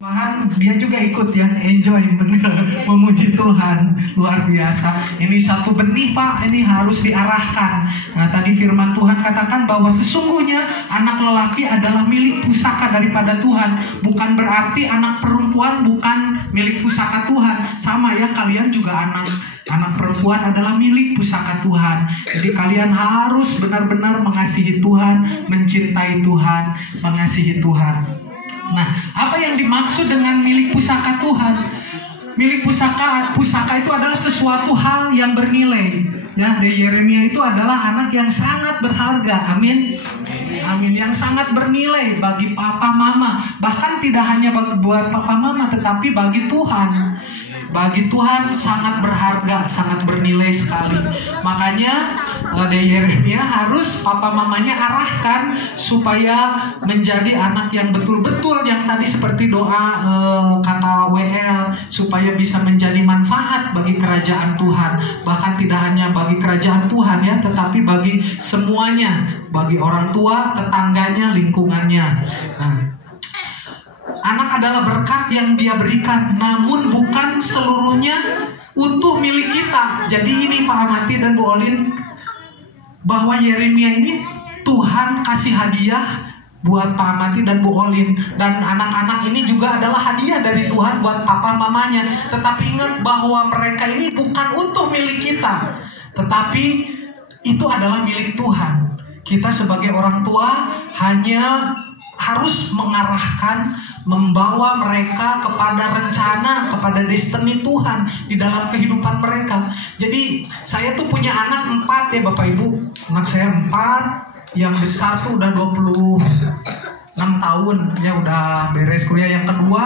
Tuhan, dia juga ikut ya, enjoy bener, memuji Tuhan, luar biasa. Ini satu benih Pak, ini harus diarahkan. Nah tadi firman Tuhan katakan bahwa sesungguhnya anak lelaki adalah milik pusaka daripada Tuhan. Bukan berarti anak perempuan bukan milik pusaka Tuhan. Sama ya, kalian juga anak perempuan adalah milik pusaka Tuhan. Jadi kalian harus benar-benar mengasihi Tuhan, mencintai Tuhan, mengasihi Tuhan. Nah, apa yang dimaksud dengan milik pusaka Tuhan? Milik pusaka itu adalah sesuatu hal yang bernilai. Ya, Yeremia itu adalah anak yang sangat berharga. Amin. Amin. Yang sangat bernilai bagi papa mama. Bahkan tidak hanya buat papa mama, tetapi bagi Tuhan. Bagi Tuhan sangat berharga, sangat bernilai sekali. Makanya Yeremia harus papa mamanya arahkan supaya menjadi anak yang betul-betul, yang tadi seperti doa kakak WL, supaya bisa menjadi manfaat bagi kerajaan Tuhan. Bahkan tidak hanya bagi kerajaan Tuhan ya, tetapi bagi semuanya, bagi orang tua, tetangganya, lingkungannya. Nah, anak adalah berkat yang dia berikan, namun bukan seluruhnya utuh milik kita. Jadi ini Pak Amati dan Bu Olin, bahwa Yeremia ini Tuhan kasih hadiah buat Pak Amati dan Bu Olin. Dan anak-anak ini juga adalah hadiah dari Tuhan buat papa mamanya. Tetapi ingat bahwa mereka ini bukan utuh milik kita, tetapi itu adalah milik Tuhan. Kita sebagai orang tua hanya harus mengarahkan, membawa mereka kepada rencana, kepada destiny Tuhan di dalam kehidupan mereka. Jadi saya tuh punya anak 4 ya Bapak Ibu. Anak saya 4, yang besar tuh udah 26 tahun ya, udah beres kuliah. Yang kedua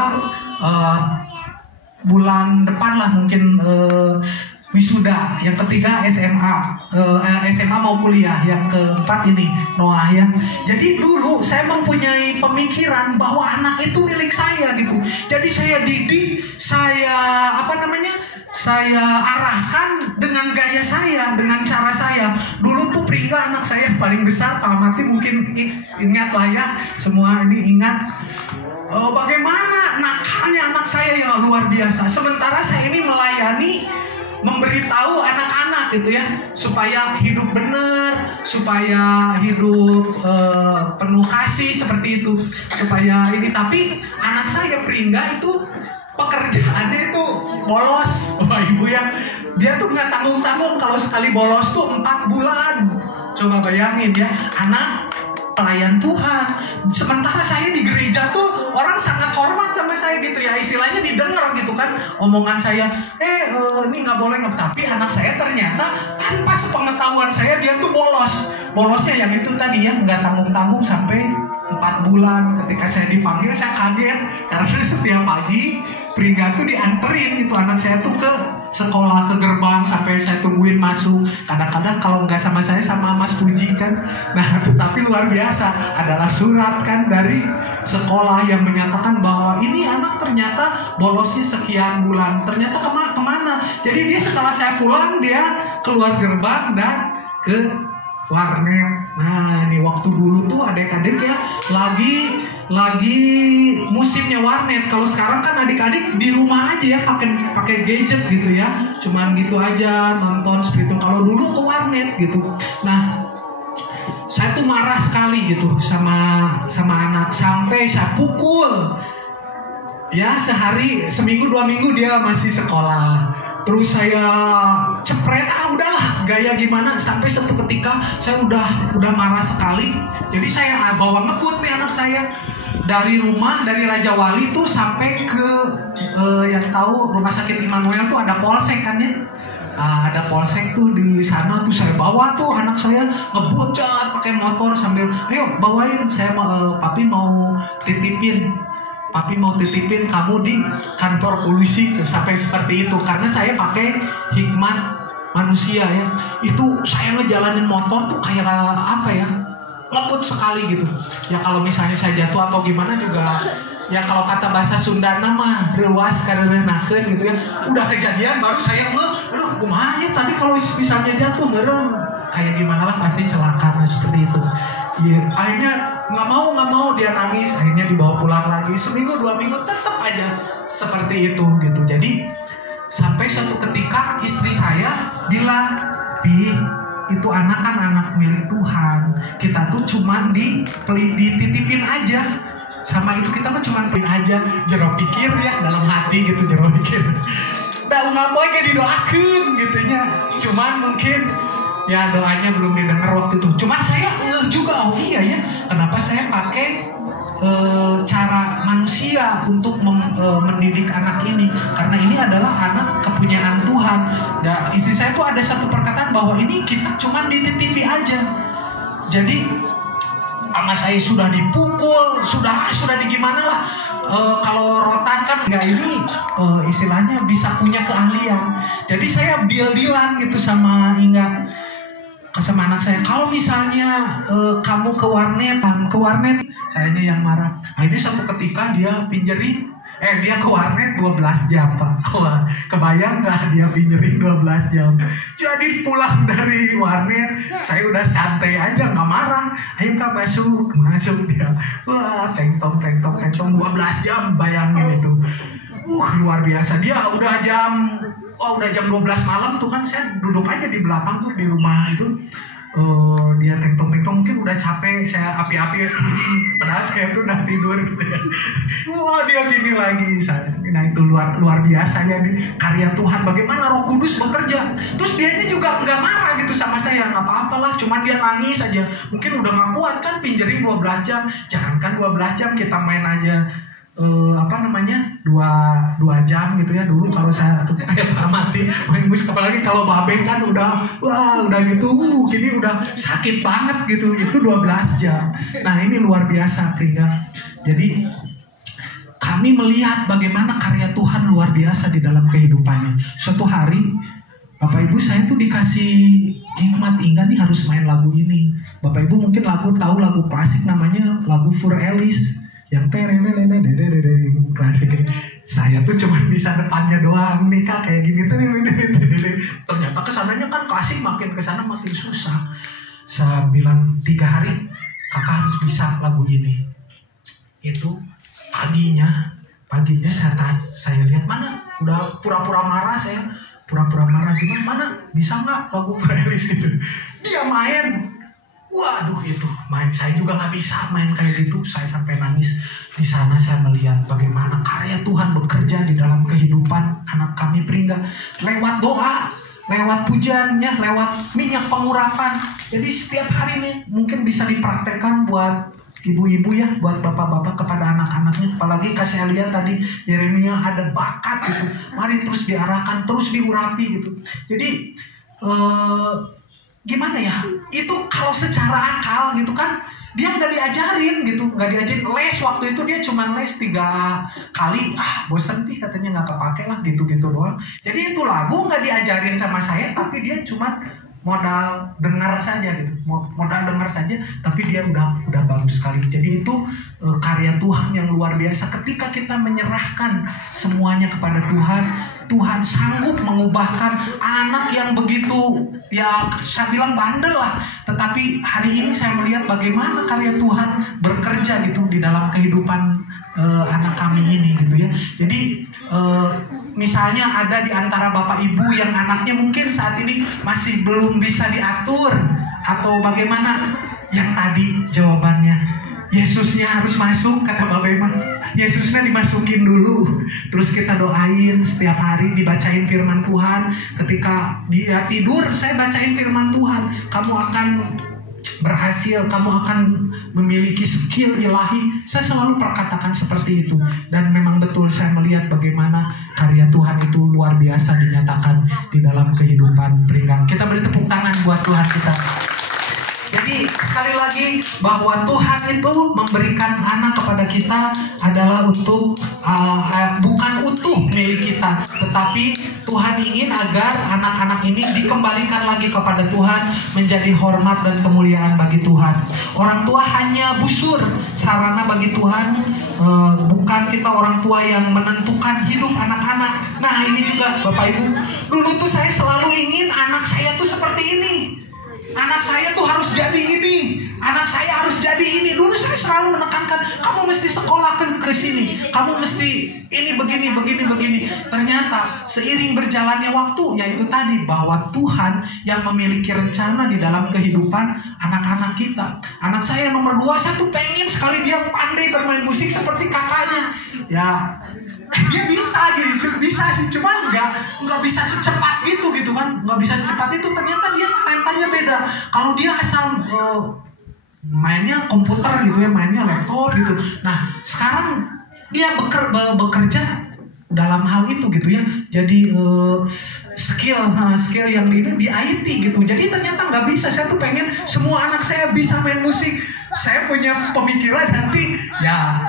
bulan depan lah mungkin wisuda. Yang ketiga SMA mau kuliah. Yang keempat ini Noah ya. Jadi dulu saya mempunyai pemikiran bahwa anak itu milik saya gitu. Jadi saya didik, saya arahkan dengan gaya saya, dengan cara saya. Dulu tuh Prika anak saya paling besar, Pak Amati mungkin ingat lah ya, semua ini ingat. Bagaimana nakalnya anak saya yang luar biasa. Sementara saya ini melayani, memberitahu anak-anak gitu ya, supaya hidup benar, supaya hidup penuh kasih seperti itu, supaya ini. Tapi anak saya Pringga itu pekerjaannya itu bolos, Bapak Ibu ya. Dia tuh nggak tanggung-tanggung, kalau sekali bolos tuh 4 bulan. Coba bayangin ya, anak pelayan Tuhan. Sementara saya di gereja tuh orang sangat hormat sama saya gitu ya, istilahnya didengar gitu kan omongan saya, ini nggak boleh. Tapi anak saya ternyata tanpa sepengetahuan saya dia tuh bolosnya yang itu tadi ya, nggak tanggung-tanggung sampai 4 bulan. Ketika saya dipanggil saya kaget, karena setiap pagi Pringga tuh dianterin gitu anak saya tuh ke sekolah, ke gerbang, sampai saya tungguin masuk. Kadang-kadang kalau nggak sama saya, sama Mas Puji kan. Nah, tapi luar biasa, adalah surat kan dari sekolah yang menyatakan bahwa ini anak ternyata bolosnya sekian bulan. Ternyata kemana? Jadi dia setelah saya pulang, dia keluar gerbang dan ke warnet. Nah, ini waktu dulu tuh adik-adik ya lagi musimnya warnet. Kalau sekarang kan adik-adik di rumah aja ya, pakai gadget gitu ya, cuman gitu aja nonton seperti itu. Kalau dulu ke warnet gitu. Nah, saya tuh marah sekali gitu sama anak, sampai saya pukul ya, seminggu 2 minggu dia masih sekolah. Terus saya cepret, udahlah gaya gimana. Sampai suatu ketika saya udah marah sekali. Jadi saya bawa ngebut nih anak saya dari rumah, dari Raja Wali tuh sampai ke yang tahu Rumah Sakit Immanuel tuh ada polsek kan ya. Ada polsek tuh di sana tuh, saya bawa tuh anak saya ngebut pakai motor sambil, ayo bawain, saya papi mau titipin kamu di kantor polisi tuh, sampai seperti itu. Karena saya pakai hikmat manusia ya. Itu saya ngejalanin motor tuh kayak apa ya, ngebut sekali gitu. Ya kalau misalnya saya jatuh atau gimana juga, ya kalau kata bahasa Sunda nama rewas karena naken gitu ya. Udah kejadian baru saya aduh kumaha ya tadi kalau misalnya jatuh merem kayak gimana lah, pasti celaka seperti itu. Iya, akhirnya nggak mau dia nangis, akhirnya dibawa pulang lagi. Seminggu 2 minggu tetap aja seperti itu gitu. Jadi sampai suatu ketika istri saya bilang, "Pi, itu anak kan anak milik Tuhan. Kita tuh cuman dititipin aja. Sama itu kita mah cuman pilih aja." Jero pikir ya dalam hati gitu, jero pikir. Da ngapoe ge didoakeun gitunya. Cuman mungkin ya doanya belum didengar waktu itu. Cuman saya juga, oh iya ya, kenapa saya pakai cara manusia untuk mendidik anak ini? Karena ini adalah anak kepunyaan Tuhan. Dan istri saya tuh ada satu perkataan bahwa ini kita cuma dititipi aja. Jadi sama saya sudah dipukul, sudah di gimana lah. Kalau rotan kan nggak ini istilahnya bisa punya keahlian. Jadi saya deal-dealan gitu sama sama anak saya, kalau misalnya kamu ke warnet, sayanya yang marah. Akhirnya satu ketika dia dia ke warnet 12 jam Pak. Wah, kebayang gak dia pinjerin 12 jam. Jadi pulang dari warnet, saya udah santai aja, gak marah. Ayo Kak masuk dia. Wah, teng-tong 12 jam, bayangin itu. Luar biasa. Dia udah jam 12 malam tuh kan, saya duduk aja di belakang tuh di rumah itu. Dia teng-tong mungkin udah capek, saya api-api padahal saya tuh udah tidur gitu ya. Wah, dia gini lagi saya. Nah itu luar biasa ya nih, karya Tuhan, bagaimana Roh Kudus bekerja. Terus dianya juga nggak marah gitu sama saya, nggak apa-apa lah, cuma dia nangis aja. Mungkin udah nggak kuat kan pinjerin 12 jam. Jangankan 12 jam, kita main aja 2 jam gitu ya. Dulu kalau saya kayak Pak Mati main musik, apalagi kalau Babeng kan udah gitu, gini udah sakit banget gitu. Itu 12 jam. Nah ini luar biasa Pringga. Jadi kami melihat bagaimana karya Tuhan luar biasa di dalam kehidupannya. Suatu hari Bapak Ibu saya tuh dikasih hikmat, Inga nih harus main lagu ini. Bapak Ibu mungkin tahu lagu klasik namanya lagu Fur Ellis yang klasik ini. Saya tuh cuma bisa depannya doang nih Kak, kayak gini tuh. Ternyata kesananya kan klasik, makin kesana makin susah. Saya bilang 3 hari Kakak harus bisa lagu ini. Itu paginya saya lihat mana, udah pura-pura marah saya. Gimana, mana bisa nggak lagu Ellis itu? Dia main. Waduh itu main, saya juga nggak bisa main kayak gitu. Saya sampai nangis. Di sana saya melihat bagaimana karya Tuhan bekerja di dalam kehidupan anak kami Pringga, lewat doa, lewat pujiannya, lewat minyak pengurapan. Jadi setiap hari nih mungkin bisa dipraktekkan buat ibu-ibu ya, buat bapak-bapak kepada anak-anaknya. Apalagi saya lihat tadi Yeremia ada bakat gitu, mari terus diarahkan, terus diurapi gitu. Jadi gimana ya, itu kalau secara akal gitu kan dia nggak diajarin gitu, nggak diajarin les. Waktu itu dia cuma les 3 kali, bosan sih katanya, nggak kepake lah gitu-gitu doang. Jadi itu lagu nggak diajarin sama saya, tapi dia cuma modal dengar saja gitu, modal dengar saja, tapi dia udah bagus sekali. Jadi itu karya Tuhan yang luar biasa. Ketika kita menyerahkan semuanya kepada Tuhan, Tuhan sanggup mengubahkan anak yang begitu, ya saya bilang bandel lah. Tetapi hari ini saya melihat bagaimana karya Tuhan bekerja gitu di dalam kehidupan anak kami ini gitu ya. Jadi misalnya ada di antara bapak ibu yang anaknya mungkin saat ini masih belum bisa diatur atau bagaimana, yang tadi jawabannya Yesusnya harus masuk, kata Bapak Ibu. Yesusnya dimasukin dulu, terus kita doain setiap hari, dibacain firman Tuhan. Ketika dia tidur, saya bacain firman Tuhan. Kamu akan berhasil, kamu akan memiliki skill ilahi. Saya selalu perkatakan seperti itu. Dan memang betul saya melihat bagaimana karya Tuhan itu luar biasa dinyatakan di dalam kehidupan Pringgang. Kita beri tepuk tangan buat Tuhan kita. Jadi sekali lagi bahwa Tuhan itu memberikan anak kepada kita adalah untuk bukan untuk milik kita, tetapi Tuhan ingin agar anak-anak ini dikembalikan lagi kepada Tuhan, menjadi hormat dan kemuliaan bagi Tuhan. Orang tua hanya busur, sarana bagi Tuhan, bukan kita orang tua yang menentukan hidup anak-anak. Nah ini juga Bapak Ibu, dulu tuh saya selalu ingin anak saya tuh seperti ini. anak saya tuh harus jadi ini, anak saya harus jadi ini. Dulu saya selalu menekankan, kamu mesti sekolah ke sini, kamu mesti ini begini. Ternyata seiring berjalannya waktu, yaitu tadi bahwa Tuhan yang memiliki rencana di dalam kehidupan anak-anak kita. Anak saya nomor 2, satu pengen sekali dia pandai bermain musik seperti kakaknya. Ya, dia bisa sih, cuman nggak bisa secepat gitu kan, nggak bisa secepat itu. Ternyata dia talentanya beda. Kalau dia asal mainnya komputer gitu ya, mainnya laptop gitu. Nah sekarang dia bekerja dalam hal itu gitu ya, jadi skill yang di IT gitu. Jadi ternyata nggak bisa. Saya tuh pengen semua anak saya bisa main musik. Saya punya pemikiran nanti ya,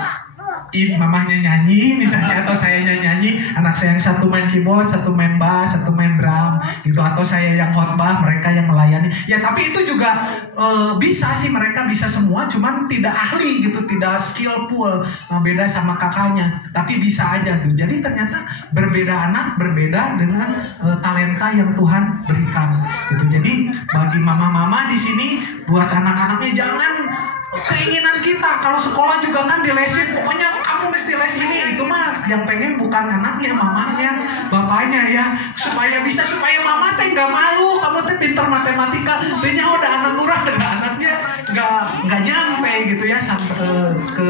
mamahnya nyanyi misalnya, atau saya nyanyi, anak saya yang satu main keyboard, satu main bass, satu main drum gitu, atau saya yang khotbah, mereka yang melayani. Ya tapi itu juga bisa sih, mereka bisa semua, cuman tidak ahli gitu, tidak skillful, beda sama kakaknya, tapi bisa aja tuh. Jadi ternyata berbeda anak, berbeda dengan talenta yang Tuhan berikan gitu. Jadi bagi mama-mama di sini, buat anak-anaknya, jangan keinginan kita kalau sekolah juga kan dilesin, pokoknya kamu mesti les ini. Itu mah yang pengen bukan anaknya, mamanya, bapaknya ya, supaya mama teh nggak malu, kamu teh pintar matematika, tehnya udah anak lurah dengan anaknya nggak nyampe gitu ya sampai ke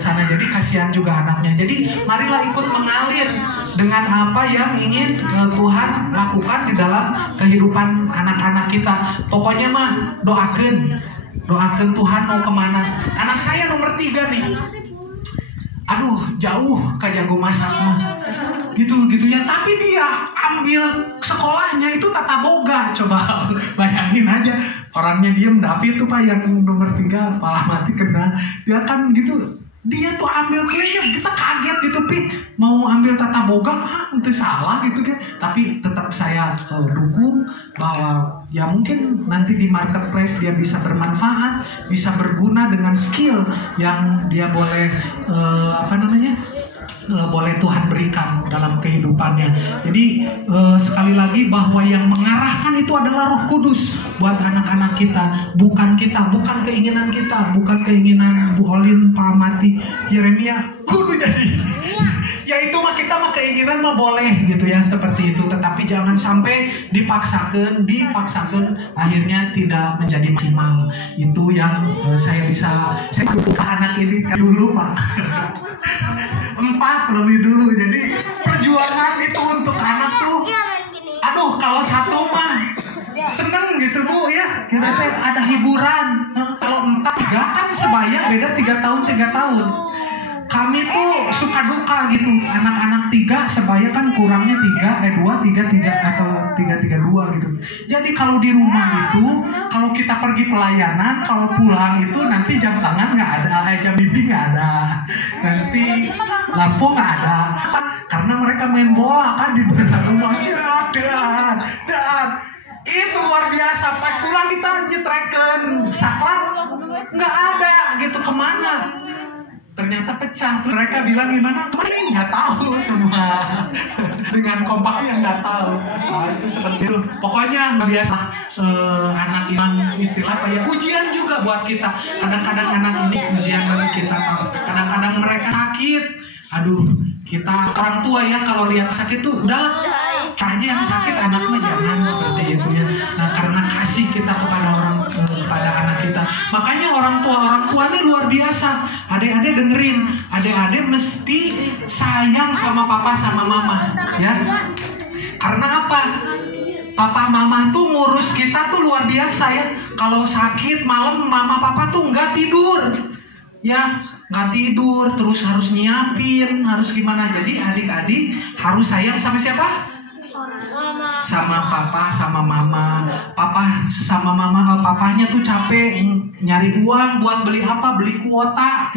sana. Jadi kasihan juga anaknya. Jadi marilah ikut mengalir dengan apa yang ingin Tuhan lakukan di dalam kehidupan anak-anak kita. Pokoknya mah doakan Tuhan mau kemana. Anak saya nomor 3 nih, aduh jauh ke jago masak mah gitu ya, tapi dia ambil sekolahnya itu tata boga. Coba bayangin aja, orangnya diem, tapi itu Pak yang nomor 3 Pak Mati kenal, dia kan gitu. Dia tuh ambil kayaknya kita kaget gitu, Pi mau ambil tata boga, itu salah gitu kan. Tapi tetap saya dukung bahwa ya mungkin nanti di marketplace dia bisa bermanfaat, bisa berguna dengan skill yang dia boleh boleh Tuhan berikan dalam kehidupannya. Jadi sekali lagi bahwa yang mengarahkan itu adalah Roh Kudus buat anak-anak kita, bukan keinginan kita, bukan keinginan Bu Olin, Pak Mati, Yeremia kudu jadi. Ya itu mah kita mah keinginan mah boleh gitu ya, seperti itu, tetapi jangan sampai dipaksakan akhirnya tidak menjadi maksimal. Itu yang saya butuh anak ini dulu Pak. 4 lebih dulu. Jadi perjuangan itu untuk anak tuh, aduh kalau 1 mah seneng gitu Bu ya, kita ada hiburan. Kalau 4, 3 kan sebaya beda 3 tahun. Kami tuh suka duka gitu, anak-anak 3 sebaya kan kurangnya 2, 3 atau 3 gitu. Jadi kalau di rumah itu, kalau kita pergi pelayanan, kalau pulang itu nanti jam tangan nggak ada, jam bimbing nggak ada, nanti lampu nggak ada, karena mereka main bola kan di dalam rumah. Dan itu luar biasa. Pas pulang kita nyetreken saklar nggak ada gitu, kemana? Ternyata pecah. Mereka bilang gimana? Paling nggak tahu semua. Dengan kompaknya nggak tahu. Itu seperti itu. Pokoknya biasa anak iman istilah apa ya? Ujian juga buat kita. Kadang-kadang anak ini ujian bagi kita. Kadang-kadang mereka sakit. Aduh, kita orang tua ya kalau lihat sakit tuh udah aja yang sakit, anaknya jangan seperti itu ya. Nah karena kasih kita kepada anak kita, makanya orang tua ini luar biasa. Adik-adik dengerin, adik-adik mesti sayang sama papa sama mama ya. Karena apa? Papa mama tuh ngurus kita tuh luar biasa ya. Kalau sakit malam mama papa tuh nggak tidur. Ya nggak tidur, terus harus nyiapin, harus gimana. Jadi adik-adik harus sayang sama siapa? Sama papa, sama mama. Papa sama mama, papanya tuh capek nyari uang buat beli apa? Beli kuota.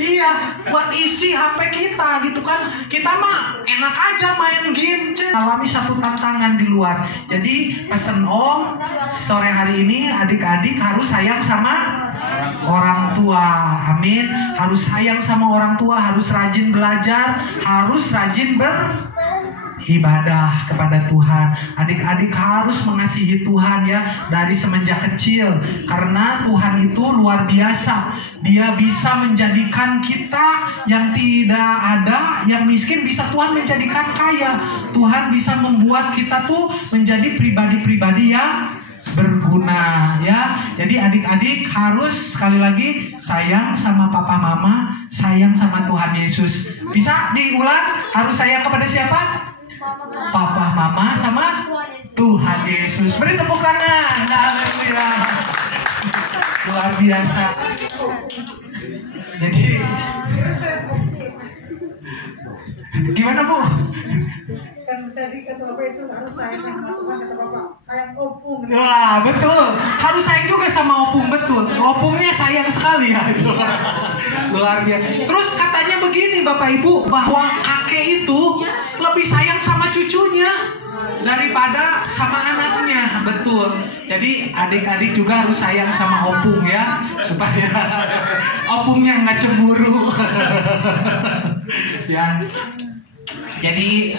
Iya, buat isi HP kita gitu kan. Kita mah enak aja main game. Alami satu tantangan di luar. Jadi pesen Om, sore hari ini adik-adik harus sayang sama orang tua. Amin. Harus sayang sama orang tua, harus rajin belajar, harus rajin ibadah kepada Tuhan. Adik-adik harus mengasihi Tuhan ya dari semenjak kecil, karena Tuhan itu luar biasa. Dia bisa menjadikan kita yang tidak ada, yang miskin, bisa Tuhan menjadikan kaya. Tuhan bisa membuat kita tuh menjadi pribadi-pribadi yang berguna ya. Jadi adik-adik harus sekali lagi sayang sama papa mama, sayang sama Tuhan Yesus. Bisa diulang, harus sayang kepada siapa? Papa mama sama Tuhan Yesus. Beri tepuk tangan. Haleluya. Luar biasa. Jadi gimana Bu? Kan tadi kata Bapak itu harus sayang sama Tuhan, kata Bapak sayang opung. Wah betul, harus sayang juga sama opung, betul. Opungnya sayang sekali ya. Luar biasa. Terus katanya begini Bapak Ibu, bahwa kakek itu lebih sayang sama cucunya daripada sama anaknya, betul. Jadi adik-adik juga harus sayang sama opung ya, supaya opungnya nggak cemburu. Ya. Jadi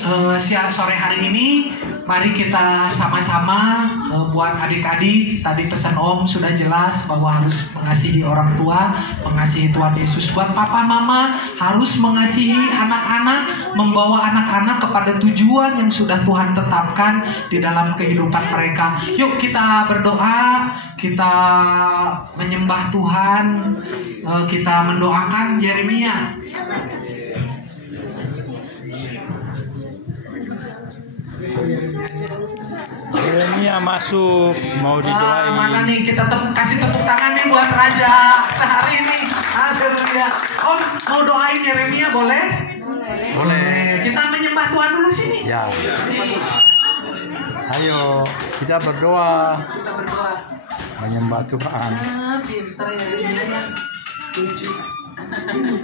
sore hari ini mari kita sama-sama buat adik-adik. Tadi pesan Om sudah jelas bahwa harus mengasihi orang tua, mengasihi Tuhan Yesus. Buat papa mama harus mengasihi anak-anak, membawa anak-anak kepada tujuan yang sudah Tuhan tetapkan di dalam kehidupan mereka. Yuk kita berdoa, kita menyembah Tuhan, kita mendoakan Yeremia. Yeremia masuk, mau didoain. Mana nih, kita kasih tepuk tangan nih buat Raja sehari ini. Haleluya. Om mau doain Yeremia boleh? Boleh. Kita menyembah Tuhan dulu sini. Ya. Ayo kita berdoa. Kita berdoa. Menyembah Tuhan. Pinter Yeremia. Lucu.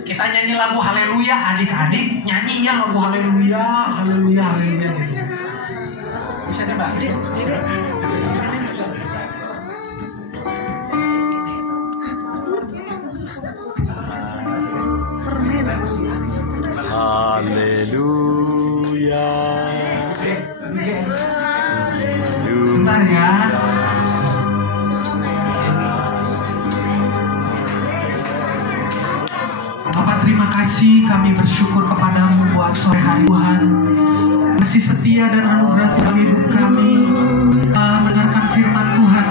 Kita nyanyi lagu Haleluya, adik-adik nyanyi ya lagu Haleluya, Haleluya, Haleluya gitu. Bisa dibantu. Haleluya. Sebentar ya. Bapak terima kasih, kami bersyukur kepadamu buat sore hari Tuhan. Kasih setia dan anugerah Tuhan hidup kami, mendengarkan firman Tuhan.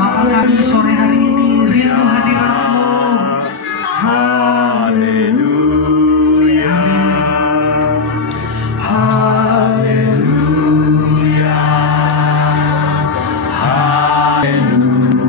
Bapak kami sore hari ini rindu hadirat-Mu. Haleluya. Haleluya. Haleluya.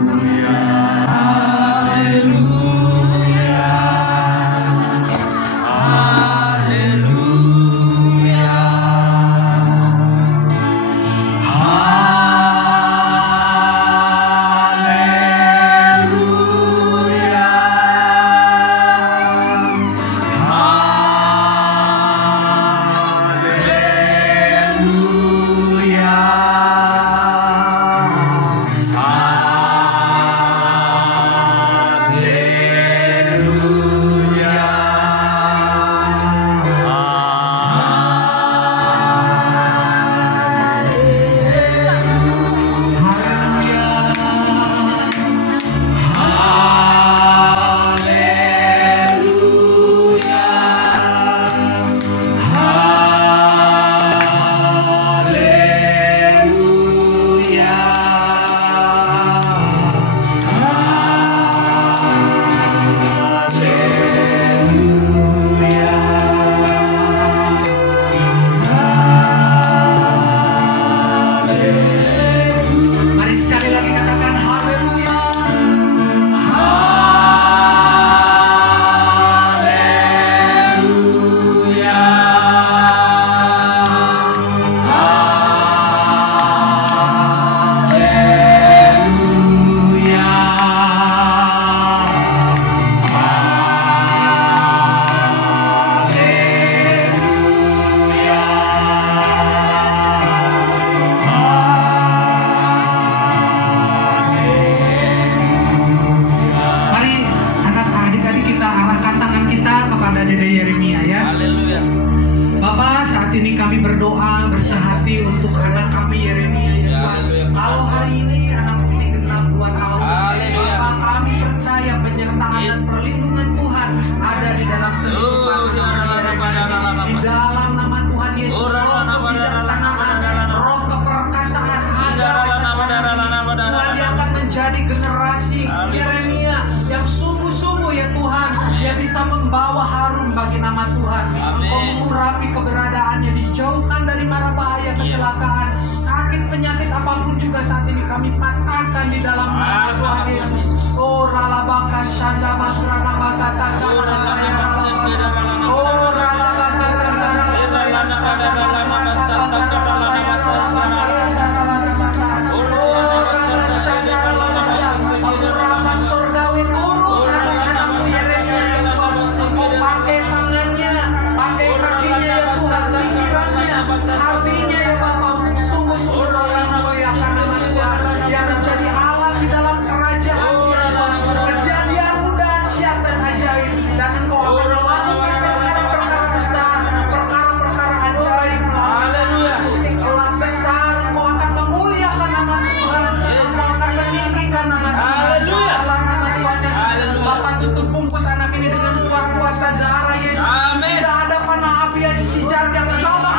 saat ini kami berdoa bersehati untuk anak kami Yeremia ya Tuhan. Kalau hari ini anak ini genap 2 tahun, Bapak kami percaya penyertaan dan perlindungan Tuhan ada di dalam kehidupan di dalam nama Tuhan Yesus. Roh kebijaksanaan, roh keperkasaan ada atas Tuhan. Dia akan menjadi generasi Yeremia yang sungguh-sungguh ya Tuhan, dia bisa membawa harum bagi nama Tuhan. Engkau mengurapi keberadaannya, dijauhkan dari mara bahaya, kecelakaan, sakit, penyakit apapun juga saat ini kami patahkan di dalam nama Tuhan Yesus. Oh ralabaka shanda makrana bakata kana saya. Oh ralabaka tangara saya shanda makrana bakata surgawi turun atas anak Yeremia ya Tuhan. Engkau pakai tangannya, pakai kakinya ya Tuhan, pikirannya, hatinya ya Bapak, untuk sungguh-sungguh memuliakan nama Tuhan. Dia menjadi Allah di dalam kerajaan ya Tuhan. Kejadianmu dahsyat dan ajaib, dan Engkau akan melakukan perkara-perkara besar, perkara-perkara ajaib. Haleluya. Telah besar, Engkau akan memuliakan nama Tuhan. Engkau akan meninggikan nama Tuhan. Dalam nama Tuhan Yesus, Bapak tutup bungkus anak ini dengan kuasa darah Yesus. Tidak ada panah api yang sijar yang coba.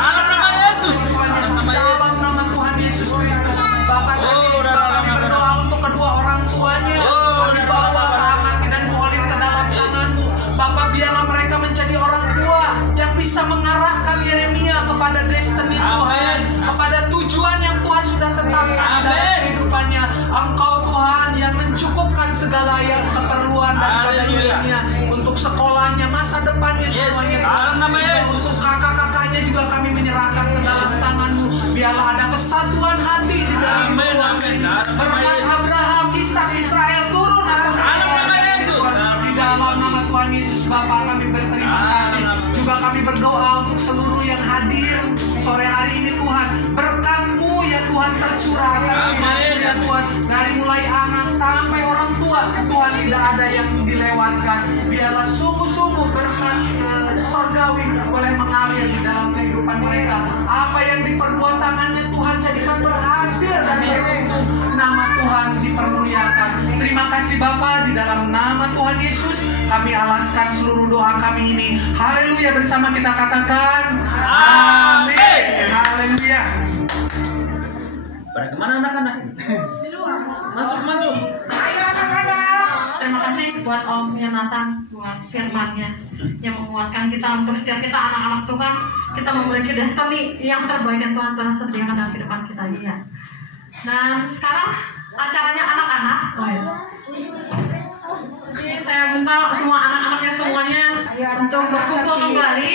Dalam nama Tuhan Yesus Kristus, Bapak saat ini juga kami berdoa untuk kedua orang tuanya. Kau dibawa ke Amati dan Bu Olin ke dalam tangan-Mu. Bapak biarlah mereka menjadi orang tua yang bisa mengarahkan Yeremia kepada destiny Tuhan, kepada tujuan yang Tuhan sudah tetapkan dalam kehidupannya. Engkau Tuhan yang mencukupkan segala yang keperluan daripada Yeremia untuk sekolahnya, masa depannya semuanya. Untuk kakak-kakaknya juga kami menyerahkan ke dalam tangan-Mu. Biarlah ada kesatuan hati di dalam keluarga. Berkat Abraham, Ishak, Israel turun atas Yesus. Di dalam nama Tuhan Yesus Bapa kami berterima kasih. Juga kami berdoa untuk seluruh yang hadir sore hari ini Tuhan. Berkat-Mu ya Tuhan tercurah atas umat-Mu ya Tuhan. Dari mulai anak sampai orang tua, Tuhan tidak ada yang dilewatkan. Biarlah sungguh-sungguh berkat sorgawi boleh mengalir di dalam kehidupan mereka. Apa yang diperbuat tangannya Tuhan jadikan berhasil dan beruntung. Nama Tuhan dipermuliakan. Terima kasih Bapa, di dalam nama Tuhan Yesus kami alaskan seluruh doa kami ini. Haleluya, bersama kita katakan amin. Haleluya. Pada kemana anak-anak? Masuk. Terima kasih buat Om Yonatan, buat firman-Nya yang menguatkan kita untuk setiap kita anak-anak Tuhan, kita memiliki destiny yang terbaik yang Tuhan telah sediakan dalam kehidupan kita ya. Nah sekarang acaranya anak-anak. Jadi saya minta semua anak-anaknya semuanya untuk berkumpul kembali